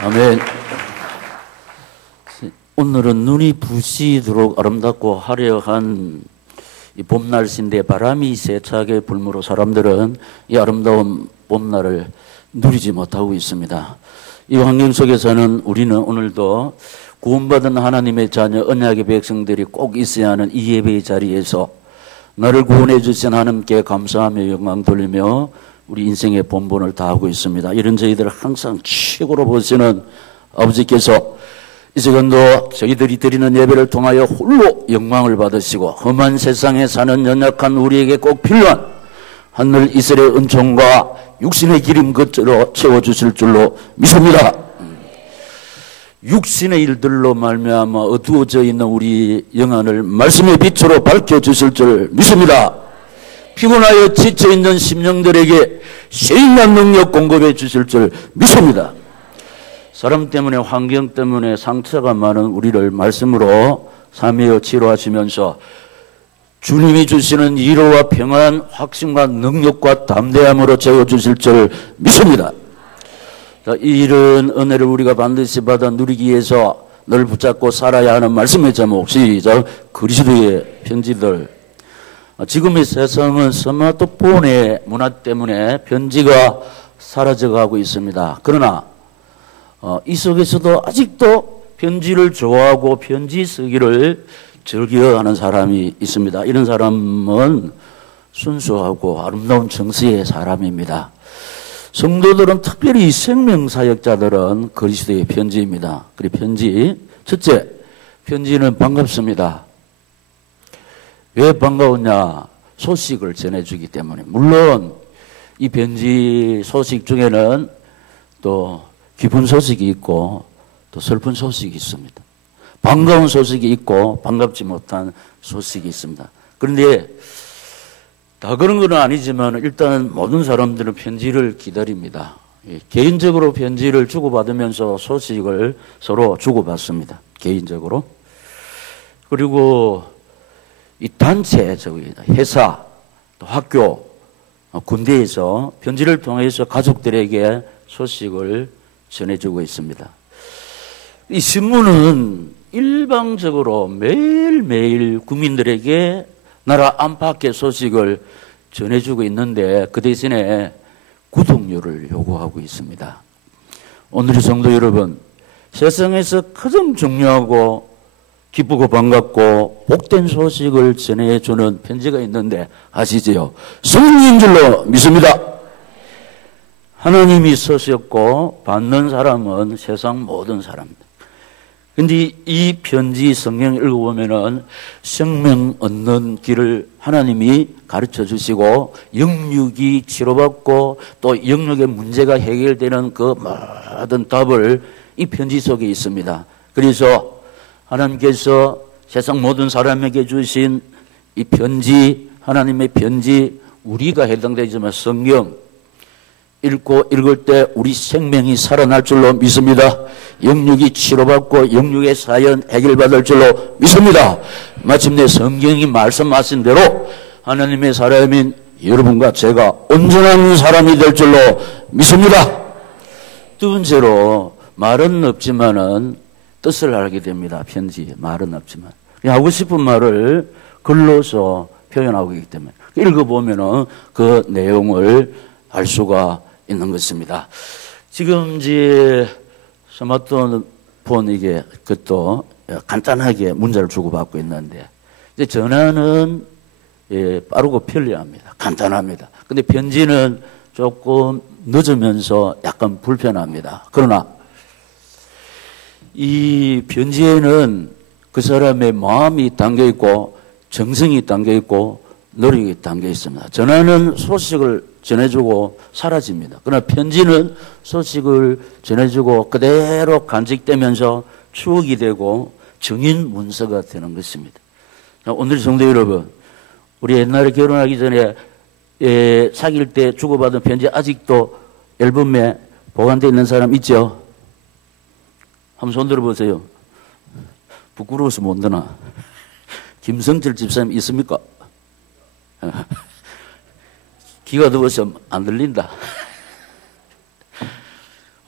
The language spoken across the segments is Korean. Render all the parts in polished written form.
아멘. 오늘은 눈이 부시도록 아름답고 화려한 이 봄날씨인데 바람이 세차게 불므로 사람들은 이 아름다운 봄날을 누리지 못하고 있습니다. 이 환경 속에서는 우리는 오늘도 구원받은 하나님의 자녀 언약의 백성들이 꼭 있어야 하는 이 예배의 자리에서 나를 구원해 주신 하나님께 감사하며 영광 돌리며 우리 인생의 본분을 다하고 있습니다. 이런 저희들을 항상 최고로 보시는 아버지께서 이 시간도 저희들이 드리는 예배를 통하여 홀로 영광을 받으시고 험한 세상에 사는 연약한 우리에게 꼭 필요한 하늘 이스라엘 은총과 육신의 기름 끝으로 채워주실 줄로 믿습니다. 육신의 일들로 말미암아 어두워져 있는 우리 영안을 말씀의 빛으로 밝혀주실 줄 믿습니다. 피곤하여 지쳐있는 심령들에게 세인한 능력 공급해 주실 줄 믿습니다. 사람 때문에 환경 때문에 상처가 많은 우리를 말씀으로 삼위어 치료하시면서 주님이 주시는 위로와 평안, 확신과 능력과 담대함으로 채워주실 줄 믿습니다. 이런 은혜를 우리가 반드시 받아 누리기 위해서 늘 붙잡고 살아야 하는 말씀의 제목, 시작. 그리스도의 편지들. 지금의 세상은 스마트폰의 문화 때문에 편지가 사라져가고 있습니다. 그러나 이 속에서도 아직도 편지를 좋아하고 편지 쓰기를 즐겨하는 사람이 있습니다. 이런 사람은 순수하고 아름다운 정서의 사람입니다. 성도들은 특별히 생명사역자들은 그리스도의 편지입니다. 그리고 편지, 첫째, 편지는 반갑습니다. 왜 반가웠냐? 소식을 전해주기 때문에. 물론 이 편지 소식 중에는 또 기쁜 소식이 있고 또 슬픈 소식이 있습니다. 반가운 소식이 있고 반갑지 못한 소식이 있습니다. 그런데 다 그런 건 아니지만 일단 모든 사람들은 편지를 기다립니다. 개인적으로 편지를 주고받으면서 소식을 서로 주고받습니다. 개인적으로. 그리고 이 단체, 회사, 또 학교, 군대에서 편지를 통해서 가족들에게 소식을 전해주고 있습니다. 이 신문은 일방적으로 매일매일 국민들에게 나라 안팎의 소식을 전해주고 있는데 그 대신에 구독료를 요구하고 있습니다. 오늘의 성도 여러분, 세상에서 가장 중요하고 기쁘고 반갑고 복된 소식을 전해주는 편지가 있는데 아시지요? 성령인 줄로 믿습니다. 하나님이 쓰셨고 받는 사람은 세상 모든 사람입니다. 근데 이 편지 성경 읽어보면은 생명 얻는 길을 하나님이 가르쳐 주시고 영육이 치료받고 또 영육의 문제가 해결되는 그 모든 답을 이 편지 속에 있습니다. 그래서 하나님께서 세상 모든 사람에게 주신 이 편지, 하나님의 편지, 우리가 해당되지만 성경 읽고 읽을 때 우리 생명이 살아날 줄로 믿습니다. 영육이 치료받고 영육의 사연 해결받을 줄로 믿습니다. 마침내 성경이 말씀하신 대로 하나님의 사람인 여러분과 제가 온전한 사람이 될 줄로 믿습니다. 두 번째로 말은 없지만은 뜻을 알게 됩니다. 편지 말은 없지만 하고 싶은 말을 글로서 표현하고 있기 때문에 읽어보면은 그 내용을 알 수가 있는 것입니다. 지금 이제 스마트폰 이게 그것도 간단하게 문자를 주고받고 있는데 이제 전화는 빠르고 편리합니다. 간단합니다. 근데 편지는 조금 늦으면서 약간 불편합니다. 그러나 이 편지에는 그 사람의 마음이 담겨 있고 정성이 담겨 있고 노력이 담겨 있습니다. 전화는 소식을 전해주고 사라집니다. 그러나 편지는 소식을 전해주고 그대로 간직되면서 추억이 되고 증인 문서가 되는 것입니다. 오늘 성도 여러분, 우리 옛날에 결혼하기 전에 사귈 때 주고받은 편지 아직도 앨범에 보관되어 있는 사람 있죠? 한번 손 들어보세요. 부끄러워서 못 드나? 김성철 집사님 있습니까? 귀가 더워서 안 들린다.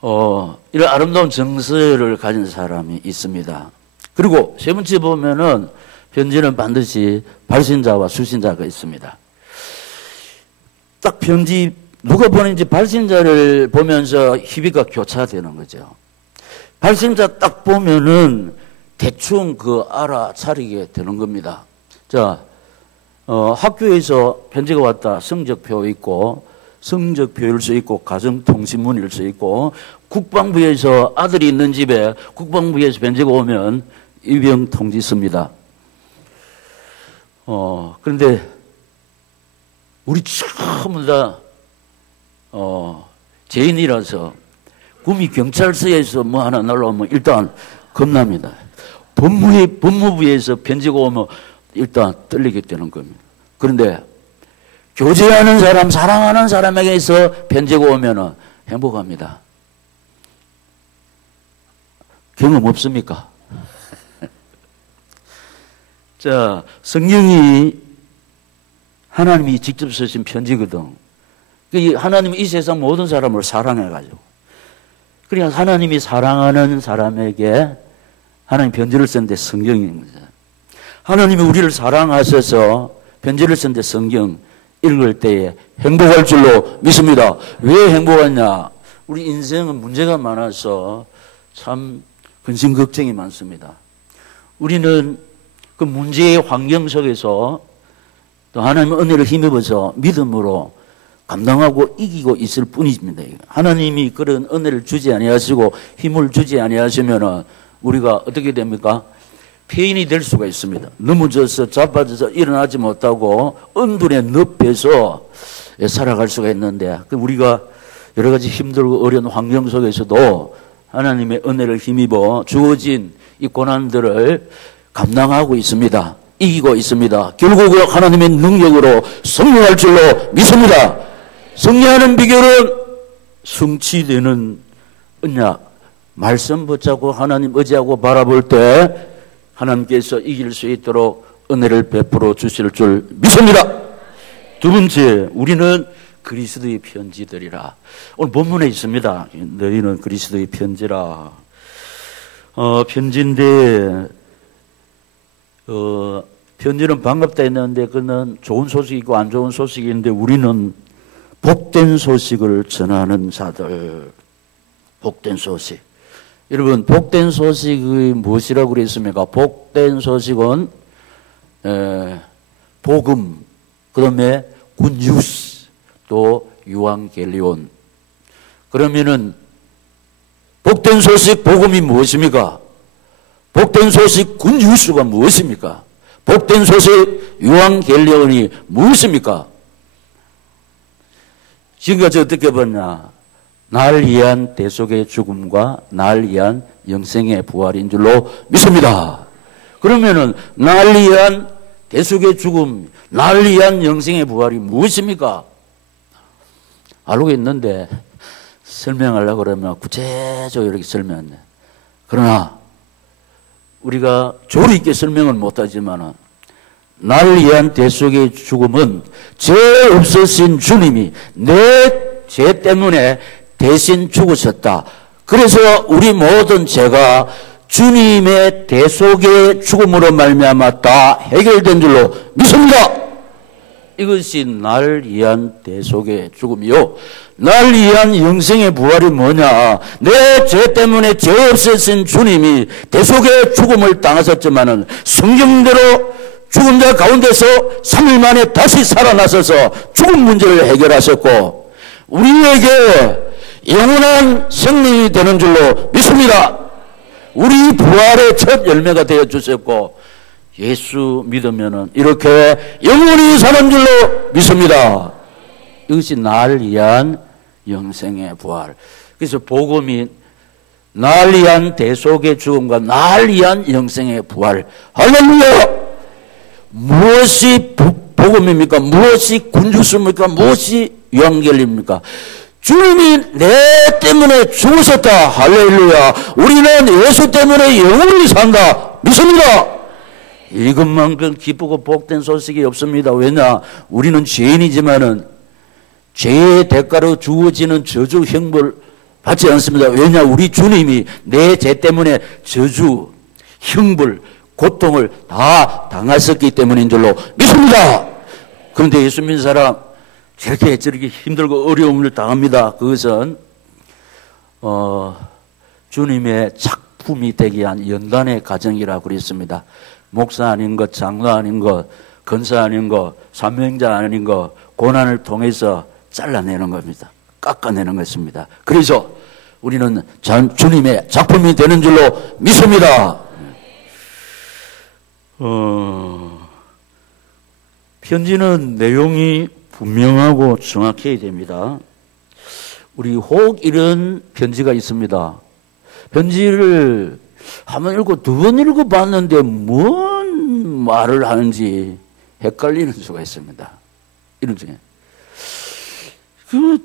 이런 아름다운 정서를 가진 사람이 있습니다. 그리고 세 번째 보면은 편지는 반드시 발신자와 수신자가 있습니다. 딱 편지 누가 보는지 발신자를 보면서 희비가 교차되는 거죠. 발신자 딱 보면은 대충 알아차리게 되는 겁니다. 자, 학교에서 편지가 왔다. 성적표 있고, 성적표일 수 있고, 가정통신문일 수 있고, 국방부에서 아들이 있는 집에 국방부에서 편지가 오면 입영 통지 씁니다. 그런데 우리 전부 다 죄인이라서 구미 경찰서에서 뭐 하나 날라오면 일단 겁납니다. 법무부에서 편지가 오면 일단 떨리게 되는 겁니다. 그런데 교제하는 사람, 사랑하는 사람에게서 편지가 오면 행복합니다. 경험 없습니까? 자, 성경이 하나님이 직접 쓰신 편지거든. 하나님이 이 세상 모든 사람을 사랑해가지고. 그러니까 하나님이 사랑하는 사람에게 하나님 편지를 썼는데 성경입니다. 하나님이 우리를 사랑하셔서 편지를 썼는데 성경 읽을 때에 행복할 줄로 믿습니다. 왜 행복하냐? 우리 인생은 문제가 많아서 참 근심 걱정이 많습니다. 우리는 그 문제의 환경 속에서 또 하나님의 은혜를 힘입어서 믿음으로 감당하고 이기고 있을 뿐입니다. 하나님이 그런 은혜를 주지 아니하시고 힘을 주지 아니하시면 우리가 어떻게 됩니까? 폐인이 될 수가 있습니다. 넘어져서 자빠져서 일어나지 못하고 은둔의 늪에서 살아갈 수가 있는데, 우리가 여러 가지 힘들고 어려운 환경 속에서도 하나님의 은혜를 힘입어 주어진 이 고난들을 감당하고 있습니다. 이기고 있습니다. 결국은 하나님의 능력으로 승리할 줄로 믿습니다. 승리하는 비결은 성취되는 언약, 말씀 붙잡고 하나님 의지하고 바라볼 때 하나님께서 이길 수 있도록 은혜를 베풀어 주실 줄 믿습니다. 두 번째, 우리는 그리스도의 편지들이라. 오늘 본문에 있습니다. 너희는 그리스도의 편지라. 편지인데 편지는 반갑다 했는데 그는 좋은 소식이고 안 좋은 소식인데 우리는 복된 소식을 전하는 자들. 복된 소식. 여러분, 복된 소식이 무엇이라고 그랬습니까? 복된 소식은 복음, 그 다음에 굿뉴스, 또 유앙겔리온. 그러면은 복된 소식, 복음이 무엇입니까? 복된 소식, 굿뉴스가 무엇입니까? 복된 소식, 유앙겔리온이 무엇입니까? 지금까지 어떻게 봤냐? 날 위한 대속의 죽음과 날 위한 영생의 부활인 줄로 믿습니다. 그러면은 날 위한 대속의 죽음, 날 위한 영생의 부활이 무엇입니까? 알고 있는데 설명하려고 그러면 구체적으로 이렇게 설명한다. 그러나 우리가 조리 있게 설명은 못하지만 날 위한 대속의 죽음은 죄 없으신 주님이 내 죄 때문에 대신 죽으셨다. 그래서 우리 모든 죄가 주님의 대속의 죽음으로 말미암아 다 해결된 줄로 믿습니다. 이것이 날 위한 대속의 죽음이요. 날 위한 영생의 부활이 뭐냐? 내 죄 때문에 죄 없으신 주님이 대속의 죽음을 당하셨지만은 성경대로 죽은 자 가운데서 3일 만에 다시 살아나셔서 죽음 문제를 해결하셨고 우리에게 영원한 생명이 되는 줄로 믿습니다. 우리 부활의 첫 열매가 되어 주셨고 예수 믿으면은 이렇게 영원히 사는 줄로 믿습니다. 이것이 날 위한 영생의 부활. 그래서 복음이 날 위한 대속의 죽음과 날 위한 영생의 부활. 할렐루야! 무엇이 복음입니까? 무엇이 굿뉴스입니까? 무엇이 유앙겔리입니까? 주님이 내 때문에 죽으셨다. 할렐루야. 우리는 예수 때문에 영원히 산다. 믿습니다. 이것만큼 기쁘고 복된 소식이 없습니다. 왜냐? 우리는 죄인이지만은 죄의 대가로 주어지는 저주 형벌 받지 않습니다. 왜냐? 우리 주님이 내 죄 때문에 저주, 형벌, 고통을 다 당하셨기 때문인 줄로 믿습니다. 그런데 예수 믿는 사람 저렇게 힘들고 어려움을 당합니다. 그것은 주님의 작품이 되기 위한 연단의 과정이라고 그랬습니다. 목사 아닌 것, 장로 아닌 것, 권사 아닌 것, 사명자 아닌 것, 고난을 통해서 잘라내는 겁니다. 깎아내는 것입니다. 그래서 우리는 주님의 작품이 되는 줄로 믿습니다. 편지는 내용이 분명하고 정확해야 됩니다. 우리 혹 이런 편지가 있습니다. 편지를 한 번 읽고 두 번 읽어봤는데 뭔 말을 하는지 헷갈리는 수가 있습니다. 이런 중에.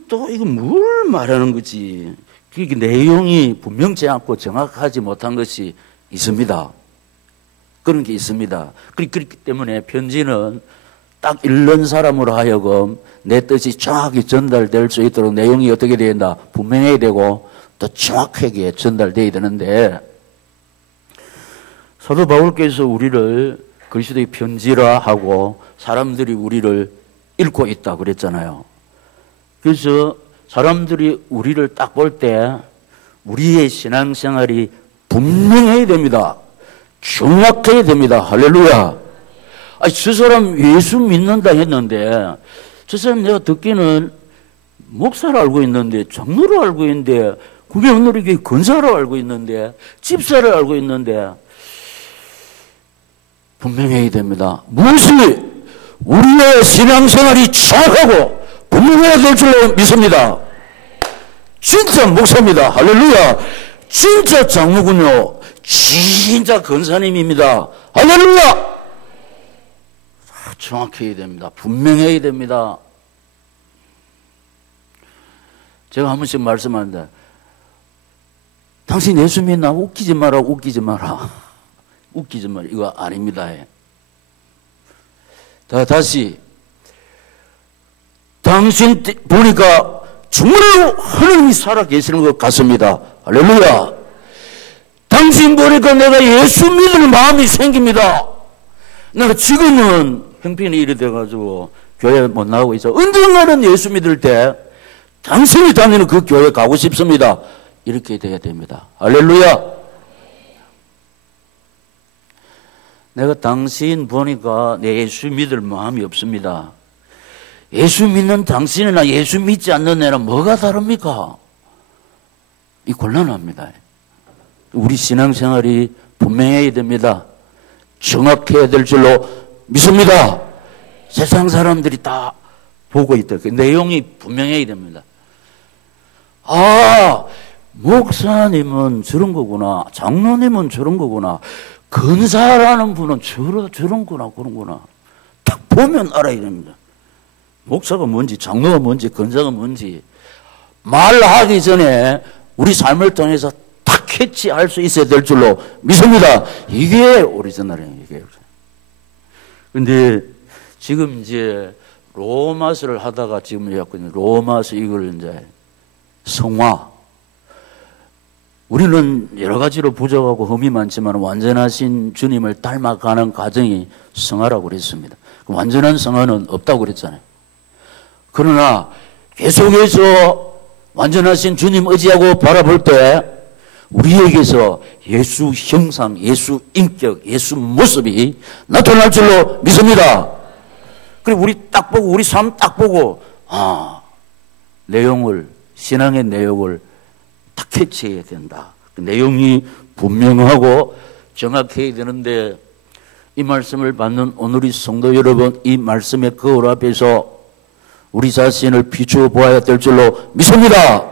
또 이거 뭘 말하는 거지? 그 내용이 분명치 않고 정확하지 못한 것이 있습니다. 그런 게 있습니다. 그렇기 때문에 편지는 딱 읽는 사람으로 하여금 내 뜻이 정확히 전달될 수 있도록 내용이 어떻게 되어야 된다? 분명해야 되고 또 정확하게 전달되어야 되는데, 사도 바울께서 우리를 그리스도의 편지라 하고 사람들이 우리를 읽고 있다고 그랬잖아요. 그래서 사람들이 우리를 딱 볼 때 우리의 신앙생활이 분명해야 됩니다. 정확해야 됩니다. 할렐루야. 아니, 저 사람 예수 믿는다 했는데, 저 사람 내가 듣기는 목사로 알고 있는데, 장로로 알고 있는데, 구경놀이교회 권사로 알고 있는데, 집사로 알고 있는데, 분명해야 됩니다. 무엇이 우리의 신앙생활이 정확하고 분명해야 될 줄로 믿습니다. 진짜 목사입니다. 할렐루야. 진짜 장로군요. 진짜 권사님입니다. 할렐루야. 정확해야 됩니다. 분명해야 됩니다. 제가 한 번씩 말씀하는데, 당신 예수 믿나? 웃기지 마라, 웃기지 마라. 웃기지 마라. 이거 아닙니다. 다시. 당신 보니까 정말로 하나님이 살아계시는 것 같습니다. 할렐루야. 당신 보니까 내가 예수 믿을 마음이 생깁니다. 내가 지금은 형편이 이래 돼가지고 교회 못 나가고 있어. 언젠가는 예수 믿을 때 당신이 다니는 그 교회 가고 싶습니다. 이렇게 돼야 됩니다. 할렐루야. 내가 당신 보니까 내 예수 믿을 마음이 없습니다. 예수 믿는 당신이나 예수 믿지 않는 애는 뭐가 다릅니까? 이 곤란합니다. 우리 신앙생활이 분명해야 됩니다. 정확해야 될 줄로 믿습니다. 세상 사람들이 다 보고 있다. 그 내용이 분명해야 됩니다. 아, 목사님은 저런 거구나. 장로님은 저런 거구나. 근사라는 분은 저런구나, 그런구나. 딱 보면 알아야 됩니다. 목사가 뭔지, 장로가 뭔지, 근사가 뭔지 말하기 전에 우리 삶을 통해서 딱 캐치할 수 있어야 될 줄로 믿습니다. 이게 오리지널이에요. 이게. 근데 지금 이제 로마서를 하다가 지금 해왔거든요. 로마서 이걸 이제 성화. 우리는 여러 가지로 부족하고 흠이 많지만 완전하신 주님을 닮아가는 과정이 성화라고 그랬습니다. 완전한 성화는 없다고 그랬잖아요. 그러나 계속해서 완전하신 주님 의지하고 바라볼 때 우리에게서 예수 형상, 예수 인격, 예수 모습이 나타날 줄로 믿습니다. 그리고 우리 딱 보고, 우리 삶 딱 보고, 내용을, 신앙의 내용을 딱 캐치해야 된다. 그 내용이 분명하고 정확해야 되는데, 이 말씀을 받는 오늘의 성도 여러분, 이 말씀의 거울 앞에서 우리 자신을 비추어 보아야 될 줄로 믿습니다.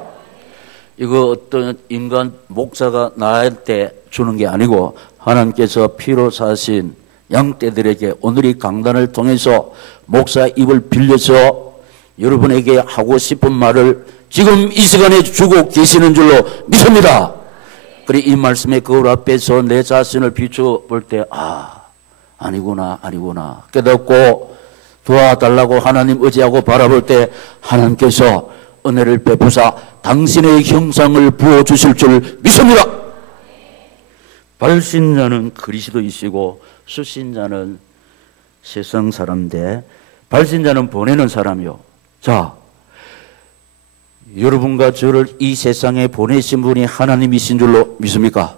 이거 어떤 인간 목사가 나한테 주는 게 아니고 하나님께서 피로 사신 양떼들에게 오늘 이 강단을 통해서 목사 입을 빌려서 여러분에게 하고 싶은 말을 지금 이 시간에 주고 계시는 줄로 믿습니다. 그래, 이 말씀의 거울 앞에서 내 자신을 비추어 볼 때 아니구나 깨닫고 도와달라고 하나님 의지하고 바라볼 때 하나님께서 은혜를 베푸사 당신의 형상을 부어주실 줄 믿습니다. 발신자는 그리스도이시고 수신자는 세상 사람인데, 발신자는 보내는 사람이요. 자, 여러분과 저를 이 세상에 보내신 분이 하나님이신 줄로 믿습니까?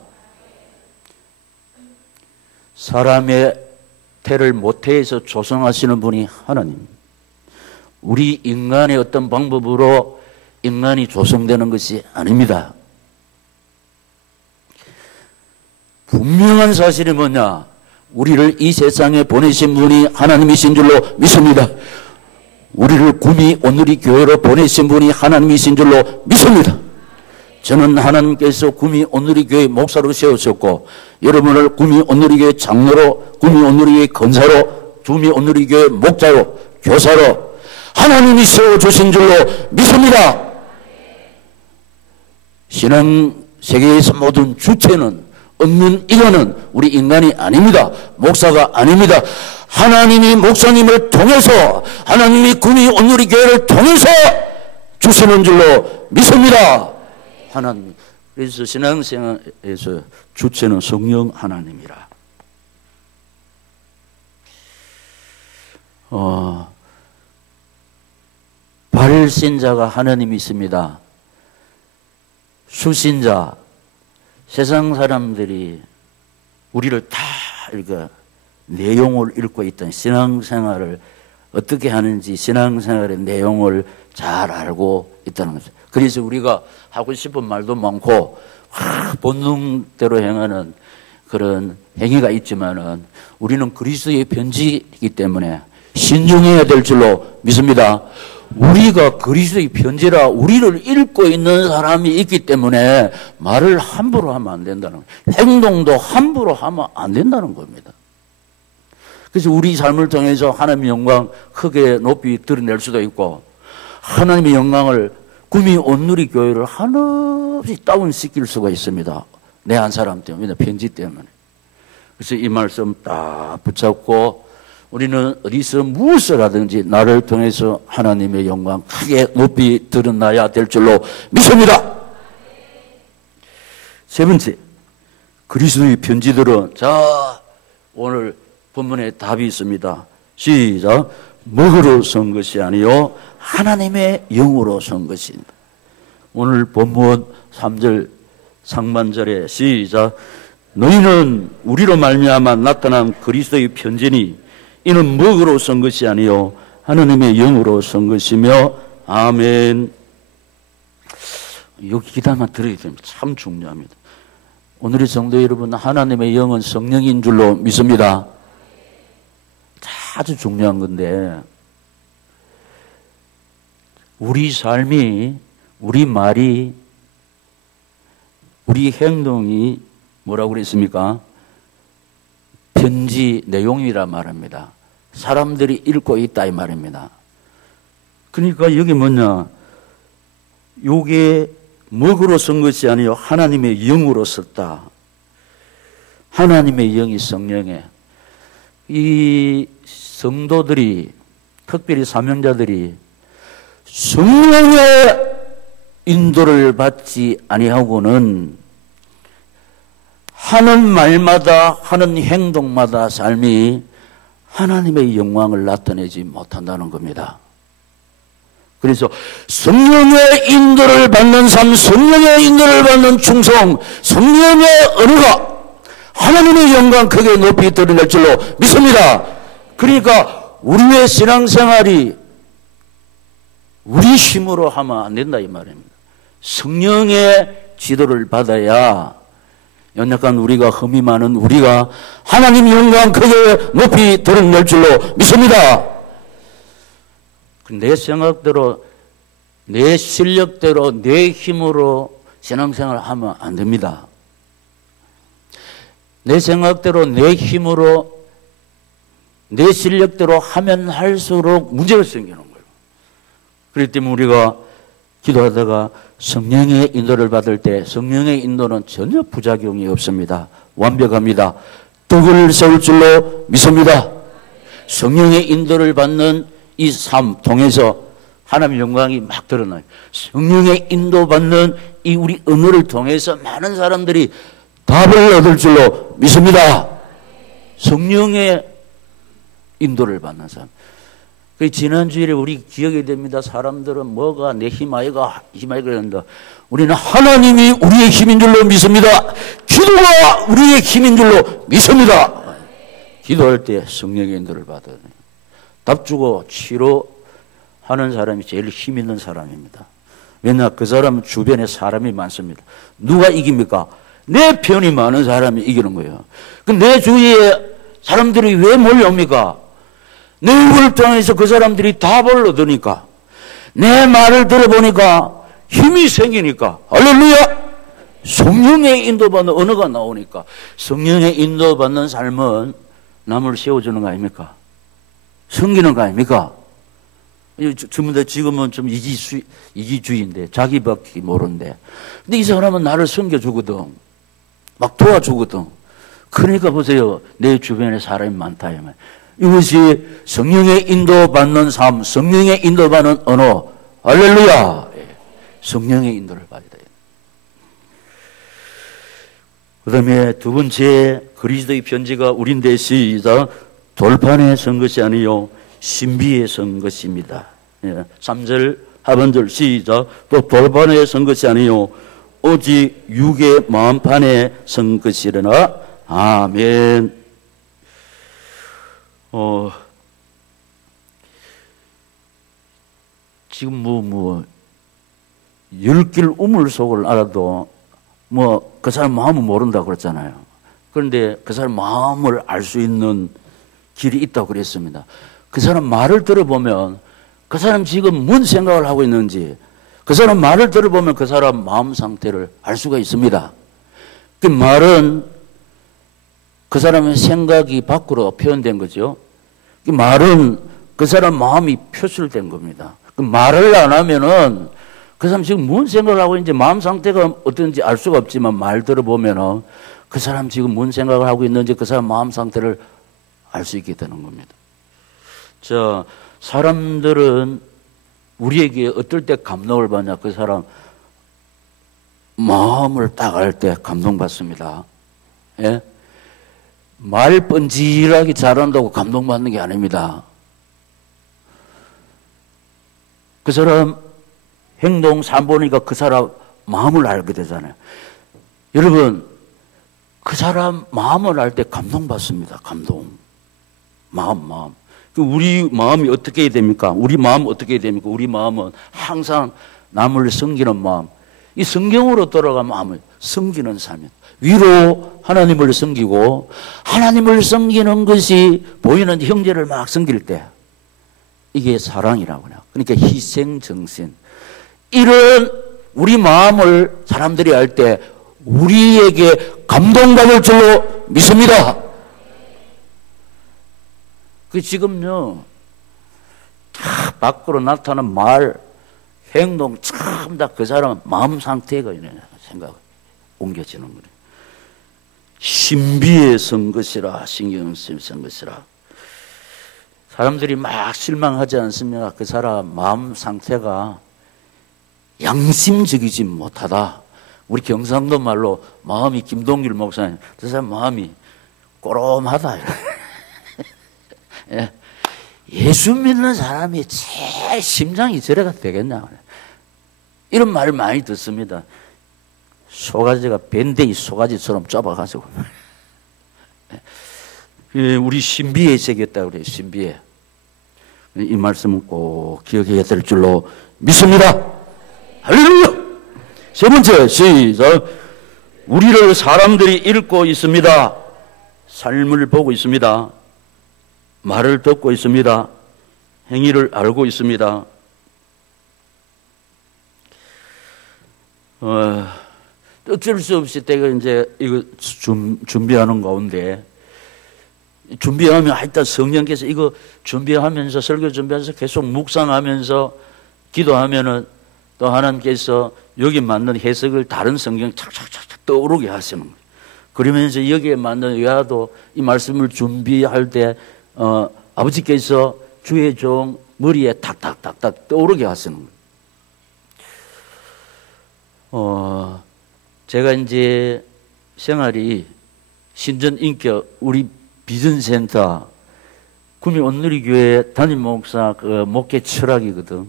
사람의 태를 모태에서 조성하시는 분이 하나님. 우리 인간의 어떤 방법으로 인간이 조성되는 것이 아닙니다. 분명한 사실이 뭐냐? 우리를 이 세상에 보내신 분이 하나님이신 줄로 믿습니다. 우리를 구미 오누리 교회로 보내신 분이 하나님이신 줄로 믿습니다. 저는 하나님께서 구미 오누리 교회 목사로 세우셨고, 여러분을 구미 오누리 교회 장로로, 구미 오누리 교회 권사로, 구미 오누리 교회 목자로, 교사로 하나님이 세워주신 줄로 믿습니다. 신앙 세계에서 모든 주체는, 없는 이거는 우리 인간이 아닙니다. 목사가 아닙니다. 하나님이 목사님을 통해서, 하나님이 구미 오누리 교회를 통해서 주시는 줄로 믿습니다. 하나님. 그래서 신앙생활에서 주체는 성령 하나님이라. 발신자가 하나님이 있습니다. 수신자, 세상 사람들이 우리를 다 읽어 내용을 읽고 있던 신앙생활을 어떻게 하는지 신앙생활의 내용을 잘 알고 있다는 거죠. 그래서 우리가 하고 싶은 말도 많고 본능대로 행하는 그런 행위가 있지만은 우리는 그리스도의 편지이기 때문에 신중해야 될 줄로 믿습니다. 우리가 그리스도의 편지라 우리를 읽고 있는 사람이 있기 때문에 말을 함부로 하면 안 된다는 거예요. 행동도 함부로 하면 안 된다는 겁니다. 그래서 우리 삶을 통해서 하나님의 영광 크게 높이 드러낼 수도 있고, 하나님의 영광을 구미 온누리 교회를 한없이 다운시킬 수가 있습니다. 내 한 사람 때문에, 편지 때문에. 그래서 이 말씀 딱 붙잡고 우리는 어디서 무엇을 하든지 나를 통해서 하나님의 영광 크게 높이 드러나야 될 줄로 믿습니다. 세 번째, 그리스도의 편지들은, 자, 오늘 본문에 답이 있습니다. 시작. 먹으러 선 것이 아니요 하나님의 영으로 선 것입니다. 오늘 본문 3절 상반절에 시작. 너희는 우리로 말미암아 나타난 그리스도의 편지니 이는 먹으로 선 것이 아니요 하나님의 영으로 선 것이며. 아멘. 여기 기다만 들어야 됩니다. 참 중요합니다. 오늘의 성도 여러분, 하나님의 영은 성령인 줄로 믿습니다. 아주 중요한 건데, 우리 삶이, 우리 말이, 우리 행동이 뭐라고 그랬습니까? 편지 내용이라 말합니다. 사람들이 읽고 있다 이 말입니다. 그러니까 여기 뭐냐, 요게 먹으로 쓴 것이 아니요 하나님의 영으로 썼다. 하나님의 영이 성령에, 이 성도들이, 특별히 사명자들이 성령의 인도를 받지 아니하고는 하는 말마다, 하는 행동마다 삶이 하나님의 영광을 나타내지 못한다는 겁니다. 그래서 성령의 인도를 받는 삶, 성령의 인도를 받는 충성, 성령의 은혜가 하나님의 영광 크게 높이 드러낼 줄로 믿습니다. 그러니까 우리의 신앙생활이 우리 힘으로 하면 안 된다 이 말입니다. 성령의 지도를 받아야 연약한 우리가, 흠이 많은 우리가 하나님의 영광 크게 높이 드러낼 줄로 믿습니다. 내 생각대로, 내 실력대로, 내 힘으로 신앙생활을 하면 안 됩니다. 내 생각대로, 내 힘으로, 내 실력대로 하면 할수록 문제가 생기는 거예요. 그렇기 때문에 우리가 기도하다가 성령의 인도를 받을 때 성령의 인도는 전혀 부작용이 없습니다. 완벽합니다. 떡을 세울 줄로 믿습니다. 성령의 인도를 받는 이 삶 통해서 하나님의 영광이 막 드러나요. 성령의 인도받는 이 우리 언어를 통해서 많은 사람들이 답을 얻을 줄로 믿습니다. 성령의 인도를 받는 사람. 지난주일에 우리 기억이 됩니다. 사람들은 뭐가 내 힘아이가 그런다. 우리는 하나님이 우리의 힘인 줄로 믿습니다. 기도가 우리의 힘인 줄로 믿습니다. 기도할 때 성령의 인도를 받아야 돼요. 답 주고 치료하는 사람이 제일 힘 있는 사람입니다. 왜냐, 그 사람 주변에 사람이 많습니다. 누가 이깁니까? 내 편이 많은 사람이 이기는 거예요. 내 주위에 사람들이 왜 몰려옵니까? 내 입을 통해서 그 사람들이 답을 얻으니까, 내 말을 들어보니까 힘이 생기니까, 할렐루야! 성령의 인도받는 언어가 나오니까, 성령의 인도받는 삶은 남을 세워주는 거 아닙니까? 섬기는 거 아닙니까? 지금은 좀 이기주의인데, 자기밖에 모르는데. 근데 이 사람은 나를 섬겨주거든. 막 도와주거든. 그러니까 보세요. 내 주변에 사람이 많다. 이것이 성령의 인도받는 삶, 성령의 인도받는 언어. 할렐루야! 성령의 인도를 받아야 돼요. 그 다음에 두 번째, 그리스도의 편지가 우린데 시작. 돌판에 선 것이 아니요 신비에 선 것입니다. 3절 하반절 시작. 또 돌판에 선 것이 아니요 오직 육의 마음판에 선 것이려나. 아멘. 지금 10길 우물 속을 알아도 그 사람 마음을 모른다고 그랬잖아요. 그런데 그 사람 마음을 알 수 있는 길이 있다고 그랬습니다. 그 사람 말을 들어보면 그 사람 지금 뭔 생각을 하고 있는지, 그 사람 말을 들어보면 그 사람 마음 상태를 알 수가 있습니다. 그 말은 그 사람의 생각이 밖으로 표현된 거죠. 그 말은 그 사람 마음이 표출된 겁니다. 그 말을 안 하면은 그 사람 지금 뭔 생각을 하고 있는지, 마음 상태가 어떤지 알 수가 없지만 말 들어보면은 그 사람 지금 뭔 생각을 하고 있는지 그 사람 마음 상태를 알 수 있게 되는 겁니다. 자, 사람들은 우리에게 어떨 때 감동을 받냐? 그 사람 마음을 딱 알 때 감동받습니다. 예? 말 뻔질하게 잘한다고 감동받는 게 아닙니다. 그 사람 행동, 삶 보니까 그 사람 마음을 알게 되잖아요. 여러분, 그 사람 마음을 알 때 감동받습니다. 감동. 마음. 우리 마음이 어떻게 해야 됩니까? 우리 마음 어떻게 해야 됩니까? 우리 마음은 항상 남을 섬기는 마음. 이 성경으로 돌아가면 마음을 섬기는 삶이에요. 위로 하나님을 섬기고, 하나님을 섬기는 것이 보이는 형제를 막 섬길 때, 이게 사랑이라고 해요. 그러니까 희생정신. 이런 우리 마음을 사람들이 알 때 우리에게 감동받을 줄로 믿습니다. 지금요, 다 밖으로 나타나는 말, 행동, 참 다 그 사람 마음 상태가 이런 생각 옮겨지는 거예요. 신비에 선 것이라, 신경 쓰여 선 것이라. 사람들이 막 실망하지 않습니까? 그 사람 마음 상태가 양심적이지 못하다. 우리 경상도 말로 마음이, 김동길 목사님, 그 사람 마음이 꼬롬하다. 예. 예수 믿는 사람이 제일 심장이 저래가 되겠냐. 이런 말을 많이 듣습니다. 소가지가 밴댕이 소가지처럼 좁아가지고. 우리 신비에 새겼다 그래요. 신비에. 이 말씀은 꼭 기억해야 될 줄로 믿습니다. 할렐루야. 세 번째, 시작. 우리를 사람들이 읽고 있습니다. 삶을 보고 있습니다. 말을 듣고 있습니다. 행위를 알고 있습니다. 어쩔 수 없이 내가 이제 이거 준비하는 가운데, 준비하면 하여튼 성령께서 이거 준비하면서, 설교 준비하면서 계속 묵상하면서 기도하면은 또 하나님께서 여기 맞는 해석을 다른 성경 착착착착 떠오르게 하시는 거예요. 그러면서 여기에 맞는 의아도 이 말씀을 준비할 때 아버지께서 주의 종 머리에 탁탁탁탁 떠오르게 하시는 거예요. 제가 이제 생활이 신전인격 우리 비전센터 구미온누리교회 담임 목사 그 목회 철학이거든.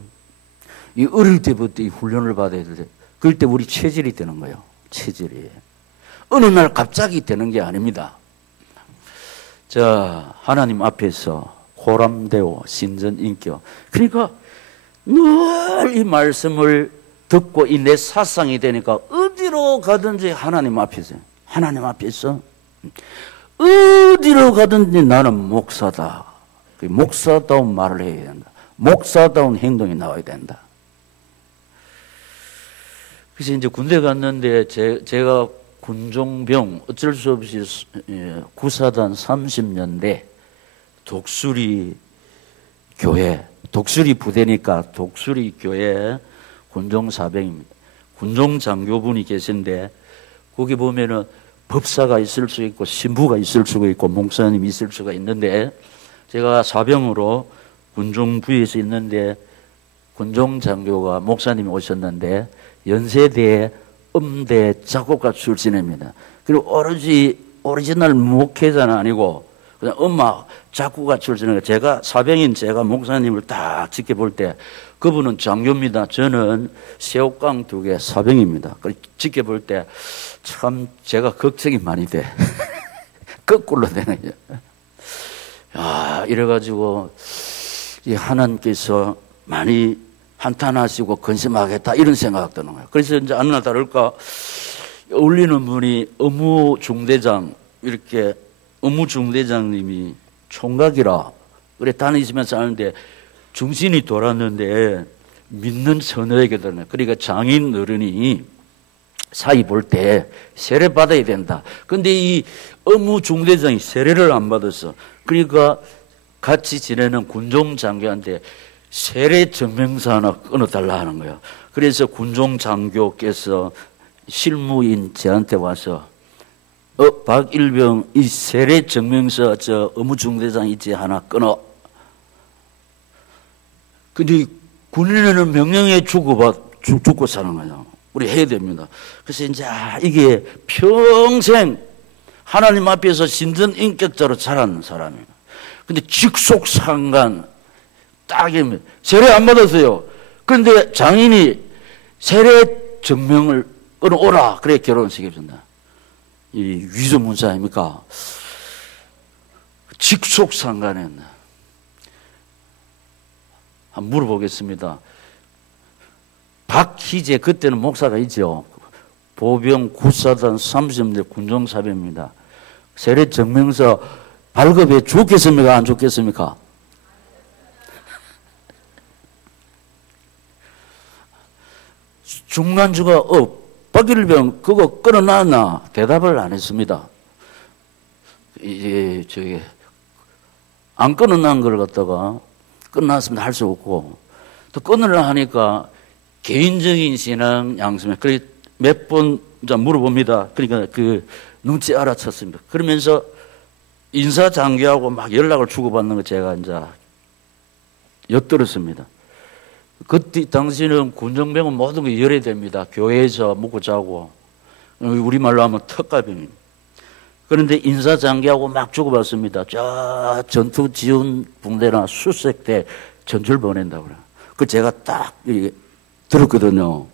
이 어릴 때부터 이 훈련을 받아야 돼. 그럴 때 우리 체질이 되는 거예요. 체질이. 어느 날 갑자기 되는 게 아닙니다. 자, 하나님 앞에서 호람되어 신전인격. 그러니까 늘 이 말씀을 듣고 이 내 사상이 되니까 어디로 가든지 하나님 앞에서 어디로 가든지 나는 목사다. 목사다운 말을 해야 된다. 목사다운 행동이 나와야 된다. 그래서 이제 군대 갔는데 제가 군종병 어쩔 수 없이 구사단 30년대 독수리 교회, 독수리 부대니까 독수리 교회 군종사병입니다. 군종장교분이 계신데 거기 보면은 법사가 있을 수 있고 신부가 있을 수가 있고 목사님이 있을 수가 있는데 제가 사병으로 군종부에서 있는데 군종장교가 목사님이 오셨는데 연세대 음대 작곡가 출신입니다. 그리고 오리지널 목회자는 아니고 그냥 음악 작곡가 출신이니까 제가 사병인 제가 목사님을 딱 지켜볼 때 그분은 장교입니다. 저는 새옥강 2개 사병입니다. 지켜볼 때 참 제가 걱정이 많이 돼. 거꾸로 되는 거죠. 야, 이래가지고 이 하나님께서 많이 한탄하시고 근심하겠다 이런 생각 드는 거예요. 그래서 이제 어느 날 다를까 어울리는 분이 업무중대장 이렇게 업무중대장님이 총각이라 그래 다니시면서 하는데 중신이 돌았는데 믿는 처녀에게 들어요. 그러니까 장인 어른이 사이 볼 때 세례 받아야 된다. 근데 이 업무중대장이 세례를 안 받았어. 그러니까 같이 지내는 군종장교한테 세례 증명서 하나 끊어달라 하는 거예요. 그래서 군종장교께서 실무인 저한테 와서 박일병 이 세례 증명서 저 업무중대장 있지 하나 끊어. 근데 군인에는 명령에 죽고 사는 거예요. 우리 해야 됩니다. 그래서 이제 이게 평생 하나님 앞에서 신전인격자로 자란 사람이에요. 근데 직속상간 딱입니다. 세례 안 받았어요. 그런데 장인이 세례 증명을 오라 그래 결혼시켜준다. 이 위조문자 아닙니까? 직속상간에 한번 물어보겠습니다. 박희재 그때는 목사가 있죠. 보병 구사단 30대 군종사병입니다. 세례 증명서 발급해 좋겠습니까? 안 좋겠습니까? 중간주가 박일병 그거 끊어놨나? 대답을 안 했습니다. 이제 저기 안 끊어난 걸 갖다가 끝났으면 할 수 없고 또 끊으려 하니까 개인적인 신앙 양심에 그래 몇 번 물어봅니다. 그러니까 그 눈치 알아챘습니다. 그러면서 인사장교하고 막 연락을 주고받는 거 제가 이제 엿들었습니다. 그때 당시는 군정병은 모든 게 열애됩니다. 교회에서 먹고 자고 우리말로 하면 턱가병입니다. 그런데 인사장교하고 막 주고받습니다. 저 전투 지원 붕대나 수색대 전출 보낸다고 그래요. 그 제가 딱 들었거든요.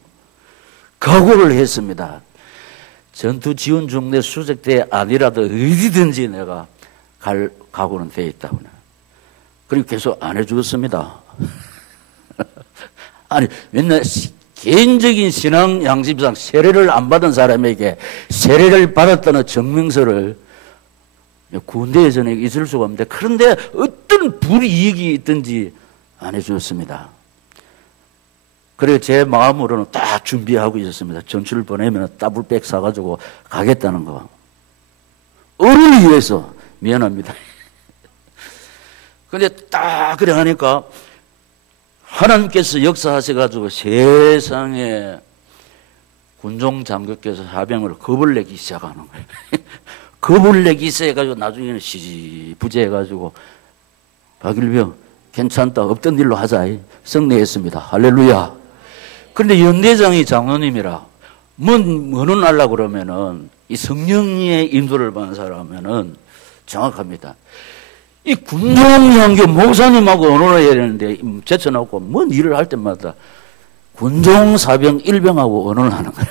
각오를 했습니다. 전투 지원 중대 수색대 아니라도 어디든지 내가 갈 각오는 돼 있다고. 그리고 계속 안 해주었습니다. 아니, 맨날 개인적인 신앙 양심상 세례를 안 받은 사람에게 세례를 받았다는 증명서를 군대에서는 있을 수가 없는데 그런데 어떤 불이익이 있든지 안 해주었습니다. 그래서 제 마음으로는 딱 준비하고 있었습니다. 전출을 보내면 더블백 사가지고 가겠다는 거. 어른을 위해서 미안합니다. 근데 딱 그래 하니까 하나님께서 역사하셔가지고 세상에 군종장교께서 사병을 겁을 내기 시작하는 거예요. 겁을 내기 시작해가지고 나중에는 시지부지해가지고 박일병 괜찮다. 없던 일로 하자. 성례했습니다. 할렐루야. 그런데 연대장이 장로님이라 언론하려고 그러면은 이 성령의 인도를 받는 사람이면은 정확합니다. 이 군종양교 목사님하고 언론을 해야 되는데 제쳐놓고 뭔 일을 할 때마다 군종사병 일병하고 언론을 하는 거예요.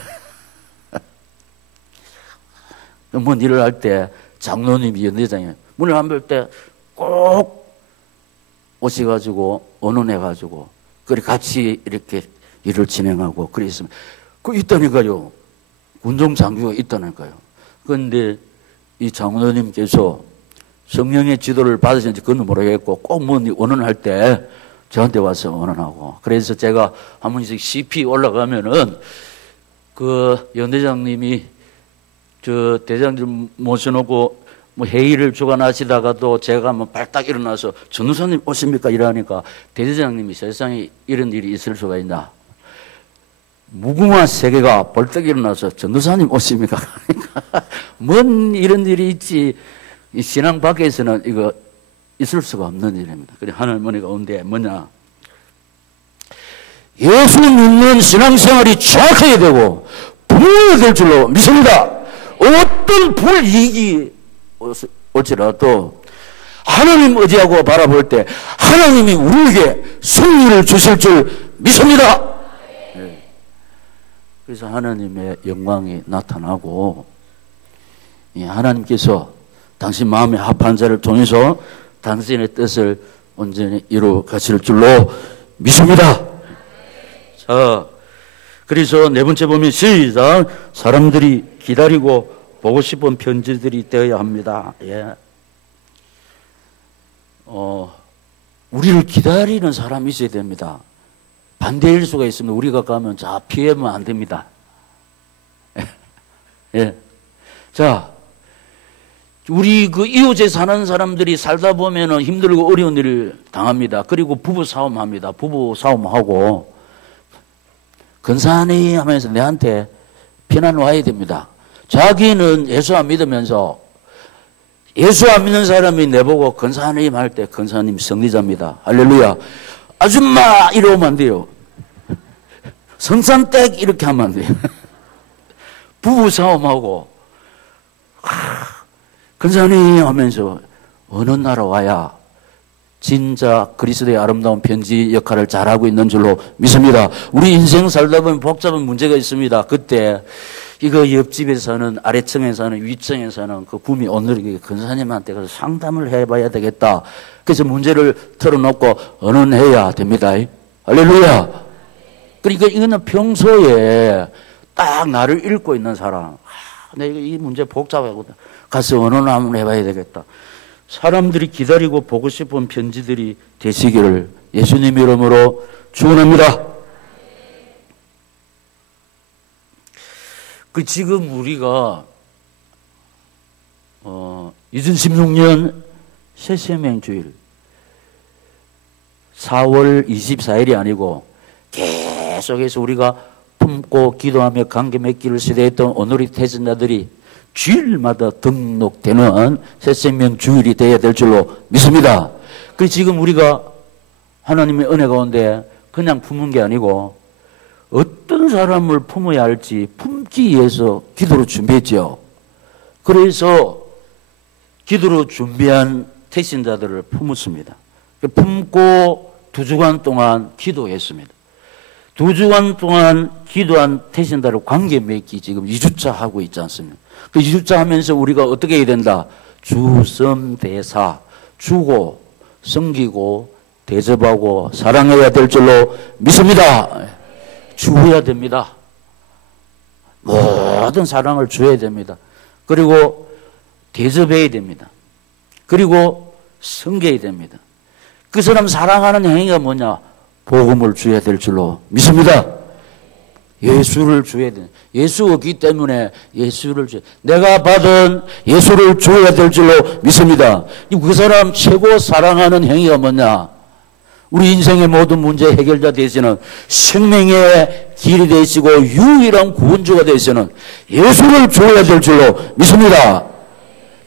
뭔 일을 할 때 장로님이 연대장이 문을 안 열 때 꼭 오셔가지고 언론해가지고 그래 같이 이렇게 일을 진행하고 그랬습니다. 그 있다니까요. 군종 장교가 있다니까요. 그런데 이 장로님께서 성령의 지도를 받으셨는지 그건 모르겠고 꼭 뭐 언론할 때 저한테 와서 언론하고 그래서 제가 한 번씩 CP 올라가면은 그 연대장님이 저 대장님 모셔놓고 뭐 회의를 주관하시다가도 제가 뭐 발딱 일어나서 전우사님 오십니까 이러니까 대대장님이 세상에 이런 일이 있을 수가 있나 무궁화 세계가 벌떡 일어나서 전도사님 오십니까? 그러니까 뭔 이런 일이 있지 이 신앙 밖에서는 이거 있을 수가 없는 일입니다. 그래 하나님의 가운데 뭐냐 예수 믿는 신앙생활이 정확해야 되고 분명해야 될 줄로 믿습니다. 어떤 불이익이 올지라도 하나님 의지하고 바라볼 때 하나님이 우리에게 승리를 주실 줄 믿습니다. 그래서 하나님의 영광이 나타나고 하나님께서 당신 마음에 합한 자를 통해서 당신의 뜻을 온전히 이루어 가실 줄로 믿습니다. 자, 그래서 네 번째 보면 시작. 사람들이 기다리고 보고 싶은 편지들이 되어야 합니다. 예. 우리를 기다리는 사람이 있어야 됩니다. 반대일 수가 있습니다. 우리가 가면 자 피하면 안 됩니다. 예. 자, 우리 그 이웃에 사는 사람들이 살다 보면은 힘들고 어려운 일을 당합니다. 그리고 부부 싸움합니다. 부부 싸움하고 근사하니 하면서 내한테 피난 와야 됩니다. 자기는 예수 안 믿으면서 예수 안 믿는 사람이 내보고 근사하님 할 때 근사하님 승리자입니다. 할렐루야. 아줌마 이러면 안 돼요. 성산댁 이렇게 하면 안 돼요. 부부 싸움하고 근사하님 하면서 어느 나라 와야 진짜 그리스도의 아름다운 편지 역할을 잘하고 있는 줄로 믿습니다. 우리 인생 살다 보면 복잡한 문제가 있습니다. 그때 이거 옆집에 사는 아래층에 사는 위층에 사는 그 구미 오늘에게 근사님한테 가서 상담을 해봐야 되겠다. 그래서 문제를 털어놓고 언론해야 됩니다. 할렐루야. 그러니까 이거는 평소에 딱 나를 읽고 있는 사람. 내가 이 문제 복잡하거든. 가서 언론 한번 해봐야 되겠다. 사람들이 기다리고 보고 싶은 편지들이 되시기를 예수님 이름으로 축원합니다. 그 지금 우리가 2016년 새생명주일 4월 24일이 아니고 계속해서 우리가 품고 기도하며 관계 맺기를 시대했던 오늘의 태신자들이 주일마다 등록되는 새생명주일이 되어야 될 줄로 믿습니다. 그 지금 우리가 하나님의 은혜 가운데 그냥 품은 게 아니고 어떤 사람을 품어야 할지 품기 위해서 기도로 준비했죠. 그래서 기도로 준비한 태신자들을 품었습니다. 품고 2주간 동안 기도했습니다. 2주간 동안 기도한 태신자를 관계 맺기 지금 2주차 하고 있지 않습니까? 그 2주차 하면서 우리가 어떻게 해야 된다? 주섬대사, 주고, 섬기고, 대접하고, 사랑해야 될 줄로 믿습니다. 주어야 됩니다. 모든 사랑을 줘야 됩니다. 그리고 대접해야 됩니다. 그리고 섬겨야 됩니다. 그 사람 사랑하는 행위가 뭐냐? 복음을 줘야 될 줄로 믿습니다. 예수를 줘야 돼. 예수 없기 때문에 예수를 줘. 내가 받은 예수를 줘야 될 줄로 믿습니다. 그 사람 최고 사랑하는 행위가 뭐냐? 우리 인생의 모든 문제 해결자 되시는 생명의 길이 되시고 유일한 구원주가 되시는 예수를 줘야 될 줄로 믿습니다.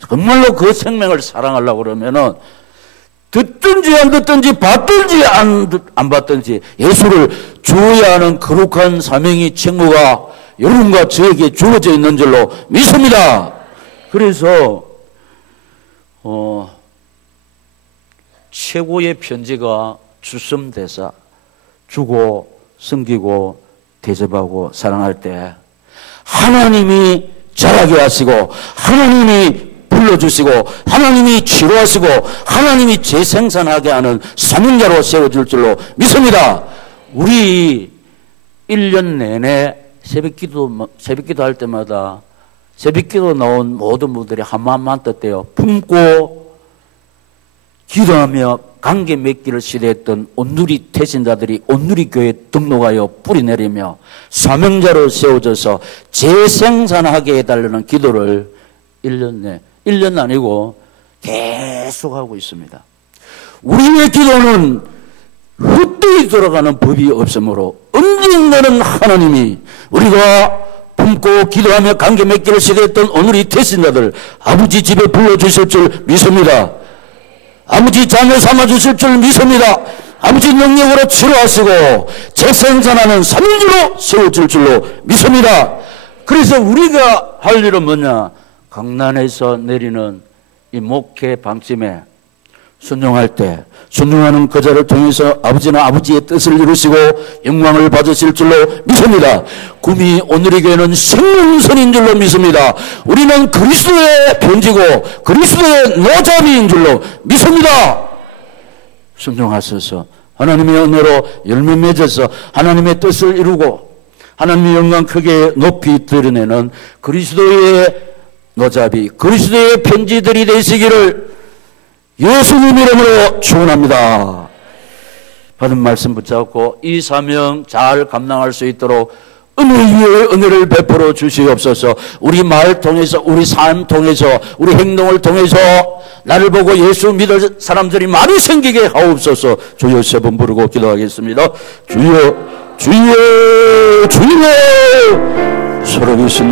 정말로 그 생명을 사랑하려고 그러면은 듣든지 안 듣든지 받든지 안 받든지 예수를 주어야 하는 거룩한 사명이 책무가 여러분과 저에게 주어져 있는 줄로 믿습니다. 그래서 최고의 편지가 주섬대사, 주고 섬기고 대접하고 사랑할 때 하나님이 자라게 하시고 하나님이 불러주시고 하나님이 치료하시고 하나님이 재생산하게 하는 사명자로 세워질 줄로 믿습니다. 우리 1년 내내 새벽기도 할 때마다 새벽기도 나온 모든 분들이 한마음만 뜻대요. 품고 기도하며 관계 맺기를 시대했던 온누리 태신자들이 온누리 교회에 등록하여 뿌리 내리며 사명자로 세워져서 재생산하게 해달라는 기도를 1년 아니고 계속하고 있습니다. 우리의 기도는 헛되이 돌아가는 법이 없으므로 언젠가는 하나님이 우리가 품고 기도하며 관계 맺기를 시도했던 오늘의 태신자들 아버지 집에 불러주실 줄 믿습니다. 아버지 자녀 삼아주실 줄 믿습니다. 아버지 능력으로 치료하시고 재생산하는 사명자로 세워질 줄로 믿습니다. 그래서 우리가 할 일은 뭐냐? 강난에서 내리는 이 목회 방침에 순종할 때 순종하는 그 자를 통해서 아버지는 아버지의 뜻을 이루시고 영광을 받으실 줄로 믿습니다. 구미 오늘의 교회는 생명선인 줄로 믿습니다. 우리는 그리스도의 편지고 그리스도의 노자비인 줄로 믿습니다. 순종하셔서 하나님의 은혜로 열매 맺어서 하나님의 뜻을 이루고 하나님의 영광 크게 높이 드러내는 그리스도의 노자비, 그리스도의 편지들이 되시기를 예수님 이름으로 축원합니다. 받은 말씀 붙잡고 이 사명 잘 감당할 수 있도록 은혜 위에 은혜를 베풀어 주시옵소서. 우리 말 통해서, 우리 삶 통해서, 우리 행동을 통해서 나를 보고 예수 믿을 사람들이 많이 생기게 하옵소서. 주여 세 번 부르고 기도하겠습니다. 주여, 주여, 주여. 서로 계신